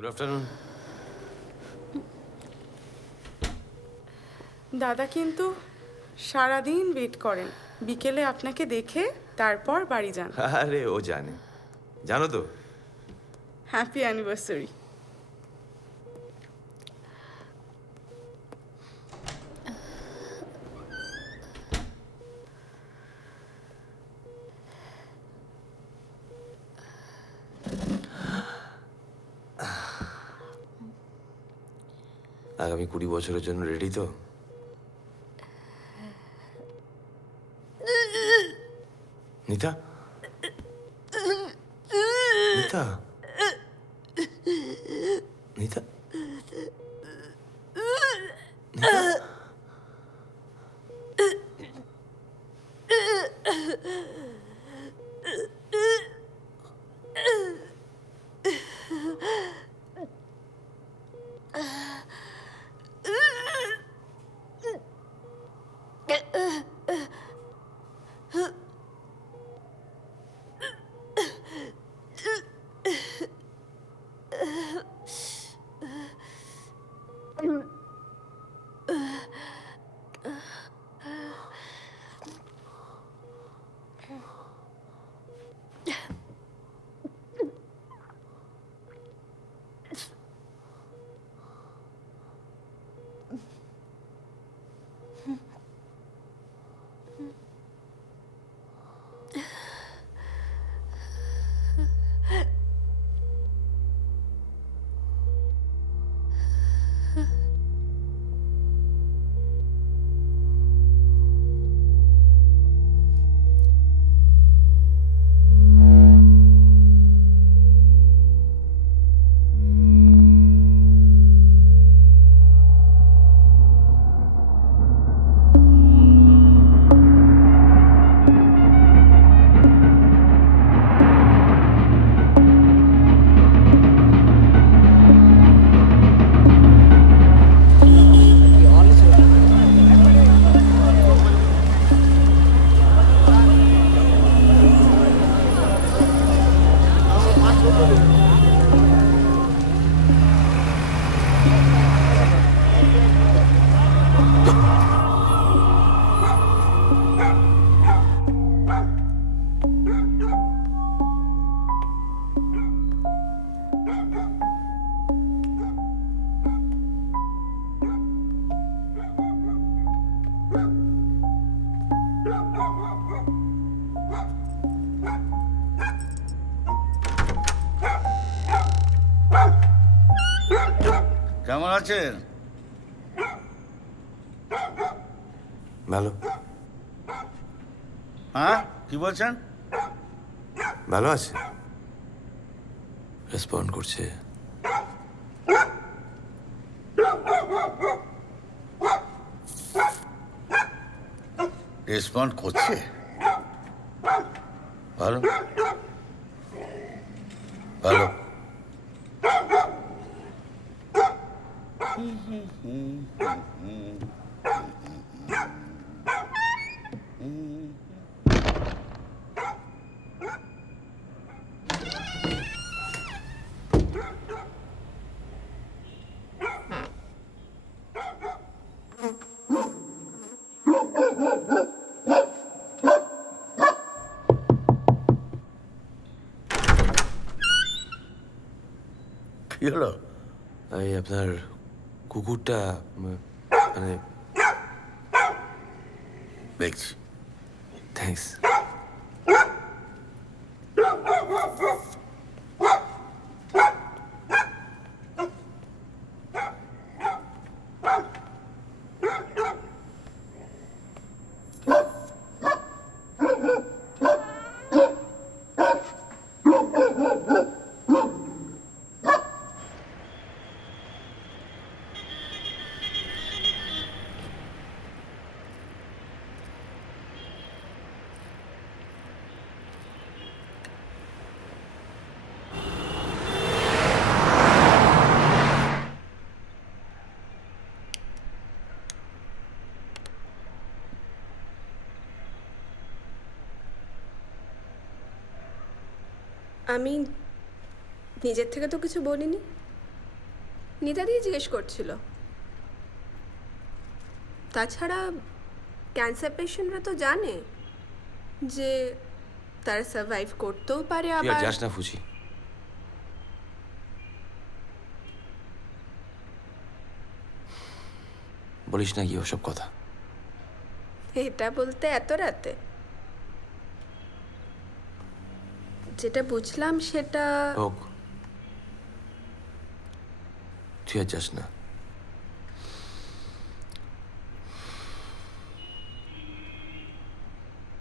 Good afternoon. দাদা কিন্তু সারাদিন ওয়েট করেন, বিকেলে আপনাকে দেখে তারপর বাড়ি যান। আরে ও জানে, জানো তো। Happy anniversary. আগামী 20 বছরের জন্য রেডি তো? নিতা, নিতা, নিতা, নিতা। কেমন আছেন? ভালো। হ্যাঁ, কি বলছেন? ভালো আছে, রেসপন্ড করছে। রেসপন্ড করছে? ভালো ভালো। কি হলো? এই আপনার কুকুরটা মানে দেখছি। থ্যাঙ্কস। আমি নিজের থেকে তো কিছু বলিনি। নিতাদি জিজ্ঞেস করছিল। তাছাড়া ক্যান্সার পেশেন্টরা তো জানে যে তারা সার্ভাইভ করতেও পারে, তুই আর আবার যাস না ফুচি। বলিস না কি ওসব কথা। এটা বলতে এত রাতে? যেটা বুঝলাম সেটা হোক, তুই আর যাস না।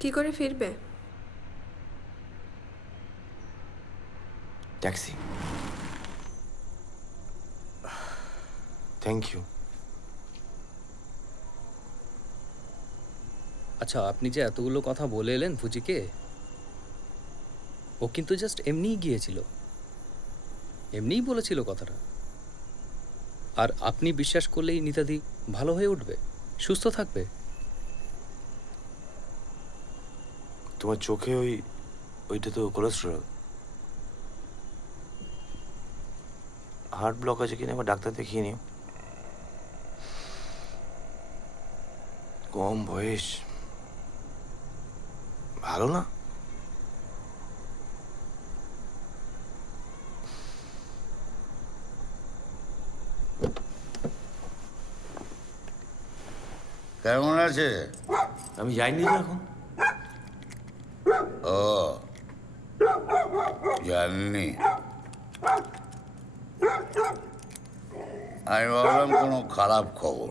কি করে ফিরবে? ট্যাক্সি। Thank you. আচ্ছা, আপনি যে এতগুলো কথা বলে এলেন ফুজিকে, ও কিন্তু জাস্ট এমনিই গিয়েছিল, এমনিই বলেছিল কথাটা। আর আপনি বিশ্বাস করলেই নিতাদি ভালো হয়ে উঠবে, সুস্থ থাকবে। তোমার চোখে ওইটা তো কোলেস্টেরল। হার্ট ব্লক আছে কিনা আবার ডাক্তার দেখিয়ে নিও। কম বয়স, ভালো না। কেমন আছে? আমি যাইনি তো এখন। ও, জাননি। আমি ভাবলাম কোনো খারাপ খবর।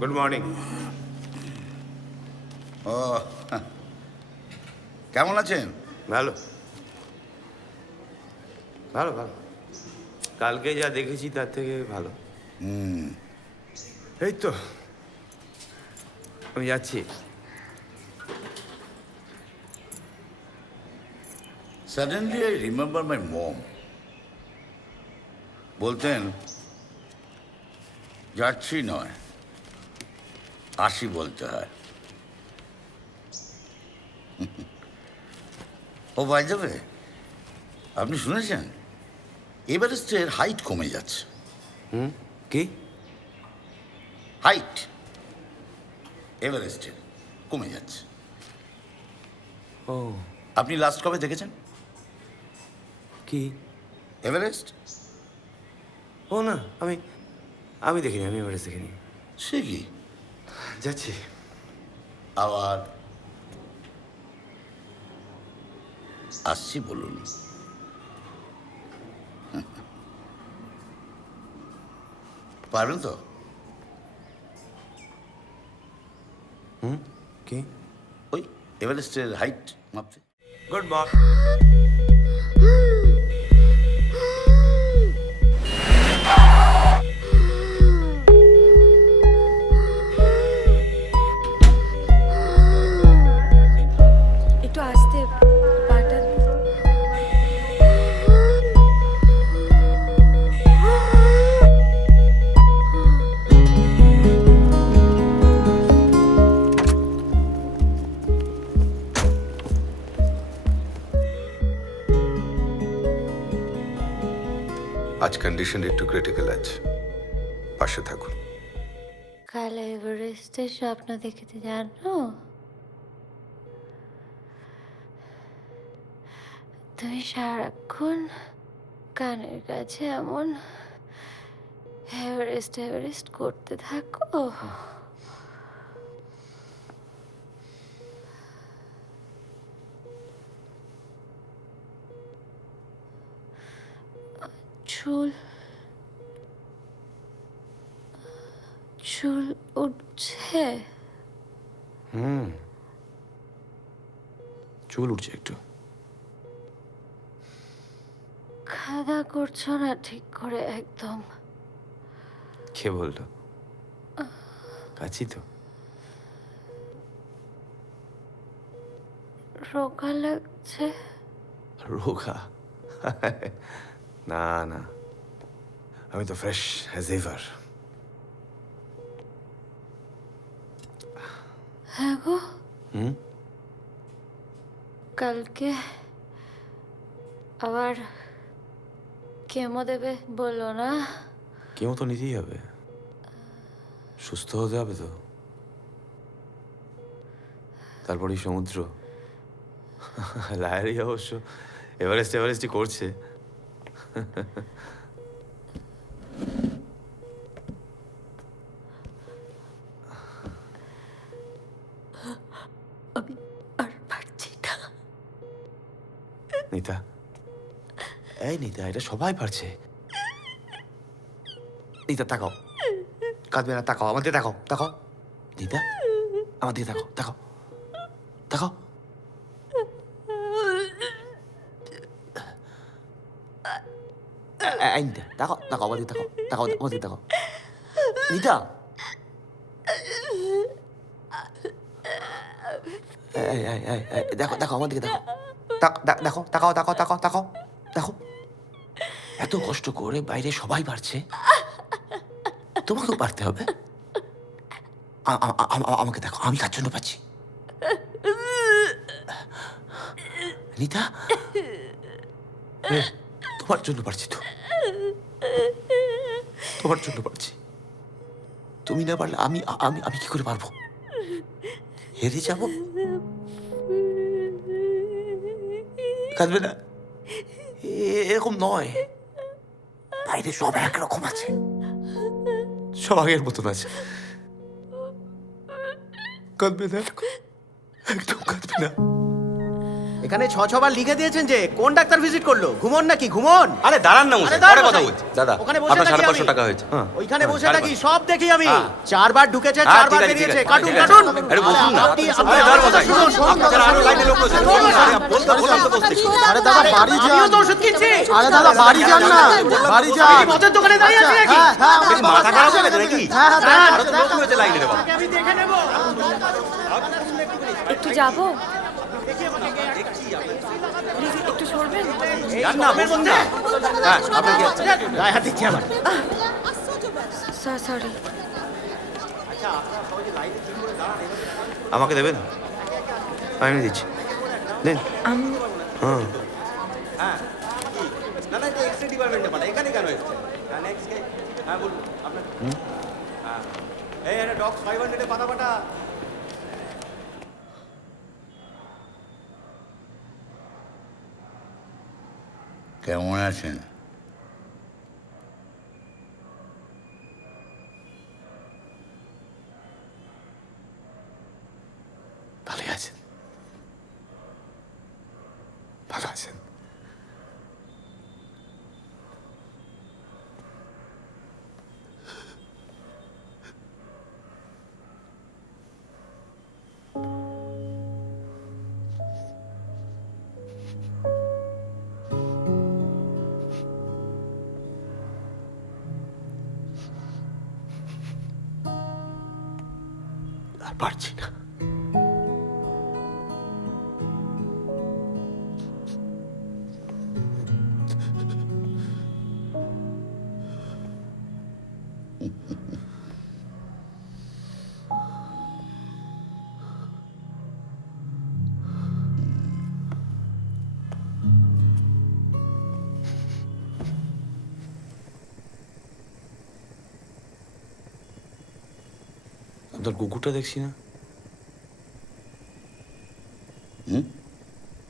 Good morning. ও, কেমন আছেন? ভালো ভালো ভালো, কালকে যা দেখেছি তার থেকে ভালো। এই তো আমি যাচ্ছি। Suddenly I remember my mom. বলতেন, যাচ্ছি নয়, আসি বলতে হয়। ও বাই দ্য ওয়ে, আপনি শুনেছেন এভারেস্টের হাইট কমে যাচ্ছে? কি? হাইট এভারেস্টের কমে যাচ্ছে। ও, আপনি লাস্ট কবে দেখেছেন কি? এভারেস্ট? ও না, আমি দেখিনি, আমি এভারেস্ট দেখিনি। সে কি? যাচ্ছি। আবার আসছি বলুন। পারবেন তো? কি? ওই এভারেস্টের হাইট মাপতে। Good morning. একটু আসতে পাটা। আজ কন্ডিশন একটু ক্রিটিক্যাল আছে, পাশে থাকুন। কাল এভারেস্টের স্বপ্ন দেখেতে জানো? তুমি সারাক্ষণ কানের কাছে এমন এভারেস্ট এভারেস্ট করতে থাকো। চুল চুল উঠছে। চুল উঠছে একটু। খাওয়া দাওয়া করছো না ঠিক করে একদম। কে বললো? কাছি তো। রোগা লাগছে। রোগা? না না, আমি তো ফ্রেশ অ্যাজ এভার। হ্যাঁ গো, হুম? কালকে আবার কেমো দেবে বলো না? কেমো তো নিতেই হবে, সুস্থ হতে হবে তো। তারপরেই সমুদ্র। লায়ারি অবশ্য এভারেস্টই করছে। আমি আর পারছি না। নিতা, এই নিতা, এটা সবাই পারছে। নিতা তাকাও, কাঁদবে না, তাকাও আমাদের, তাকাও তাকাও। নিতা, আমার দিকে তাকাও, তাকাও তাকাও। এই নিতা, তাকাও তাকাও, আমার দিকে তাকাও, তাকাও আমার দিকে তাকাও। নিতা, দেখো দেখো আমার দিকে দেখো, দেখো তাকাও তাকাও তাকাও তাকাও দেখো। এত কষ্ট করে বাইরে সবাই পারছে, তোমাকেও পারতে হবে। আমাকে দেখো, আমি কার জন্য পাচ্ছি। নিতা, তোমার জন্য পারছি তো, তোমার জন্য পারছি। তুমি না পারলে আমি আমি আমি কি করে পারবো? হেরে যাব? কাঁদবে না, এরকম নয়। বাইরে সব একরকম আছে, সব আগের মতন আছে। কাঁদবে না, একদম কাঁদবে না। এখানে 6বার লিখে দিয়েছেন যে কোন ডাক্তার ভিজিট করলো, ঘুমন নাকি ঘুমন? আরে দাঁড়ান না আরে মশাই, দাঁড়ান পরে কথা মশাই। বলছি। দাদা, ওখানে বসে আপনার থাকি 550 আমি। টাকা হয়েছে। ওইখানে বসে সাড়ে থাকি, সব দেখি আমি। হ্যাঁ। 4বার ঢুকেছে, হ্যাঁ, 4বার ঠিক আছে, বেরিয়েছে। ঠিক আছে, কাটুন ঠিক আছে। কাটুন। আরে বসুন না। আপনি আরে দাঁড়ান মশাই, শুনুন, আপনার আরো লাইনে লোক রয়েছে। বললাম তো বসতে। আরে দাদা বাড়ি যান, আমিও তো ওষুধ কিনছি। আরে দাদা বাড়ি যান না, বাড়ি যান। আমি মদের দোকানে দাঁড়িয়ে আছি নাকি? দেখি মাথা খারাপ হয়ে গেছে নাকি? দাঁড়ান, আরো তো লোক রয়েছে লাইনে রে বাবা। আমি দেখে নেব। একটু যাবো? প্লিজ একটু সরবেন। যান না, বসুন না। হ্যাঁ, আপনি কি গায়ে হাত দিচ্ছি আবার। সরি। আমাকে দেবেন? আমি দিচ্ছি, দেন। হ্যাঁ, না না, এটা এক্সরে ডিপার্টমেন্টে পাঠাই। এখানে কেন এসেছেন? হ্যাঁ, নেক্সট কে? হ্যাঁ, বলুন আপনার। হ্যাঁ, এই এটা ডক্স 500 এ পাতা পাটা। কেমন আছেন? ভালো আছেন? ভালো আছেন? আর পারছি না। আপনার কুকুরটা দেখছি না? হুম?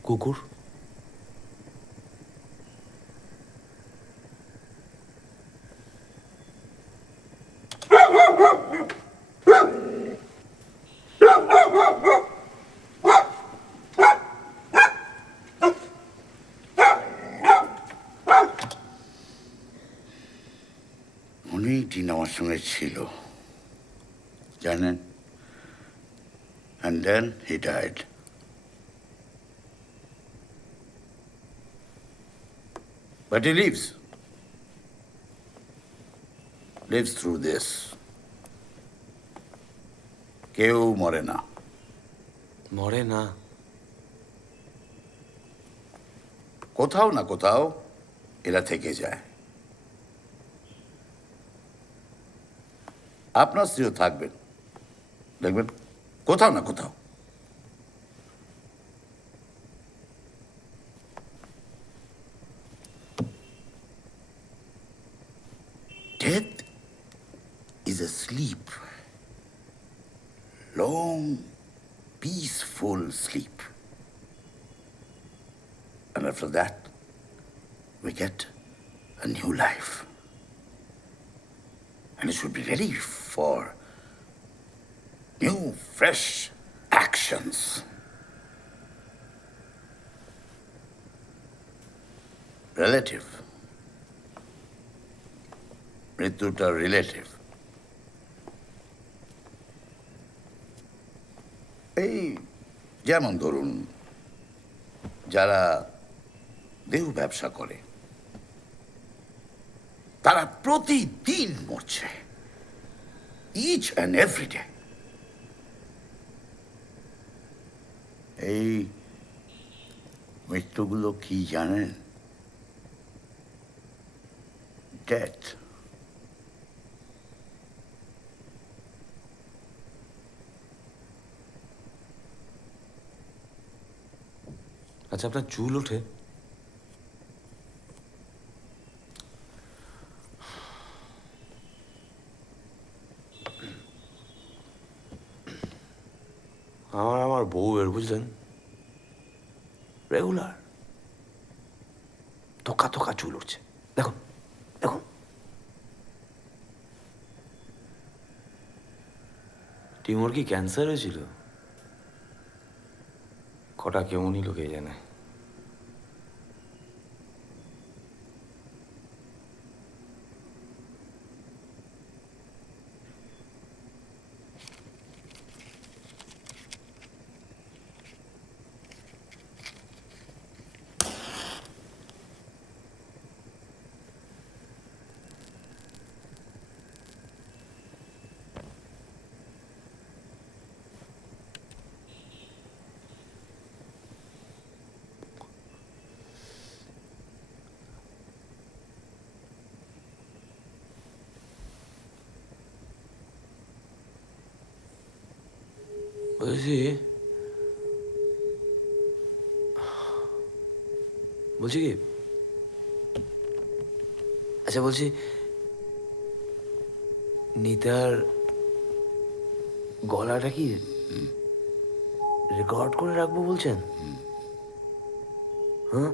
কুকুর? অনেক দিন আমার সঙ্গে ছিল, জানেন? And then he died. But he lives through this. কেউ মরে না। মরে না? কোথাও না কোথাও এরা থেকে যায়। আপনার স্ত্রীও থাকবেন, দেখবেন কোথাও না কোথাও। Death is a sleep, long, peaceful sleep. And after that, we get a new life. And it should be ready for new, fresh actions. Relative. মৃত্যুটা রিলেটিভ। এই যেমন ধরুন যারা দেহ ব্যবসা করে তারা প্রতিদিন মরছে, ইচ অ্যান্ড এভরি ডে। এই মৃত্যুগুলো কি জানেন? ডেথ। আচ্ছা, আপনার চুল ওঠে? আমার বউয়ের, বুঝলেন, রেগুলার থোকা থোকা চুল উঠছে। দেখুন দেখুন, টিউমার কি ক্যান্সার হয়েছিল? কটা কেমনই লোকে জানে। বলছি কি, আচ্ছা বলছি, নিতার গলাটা কি রেকর্ড করে রাখবো বলছেন? হ্যাঁ।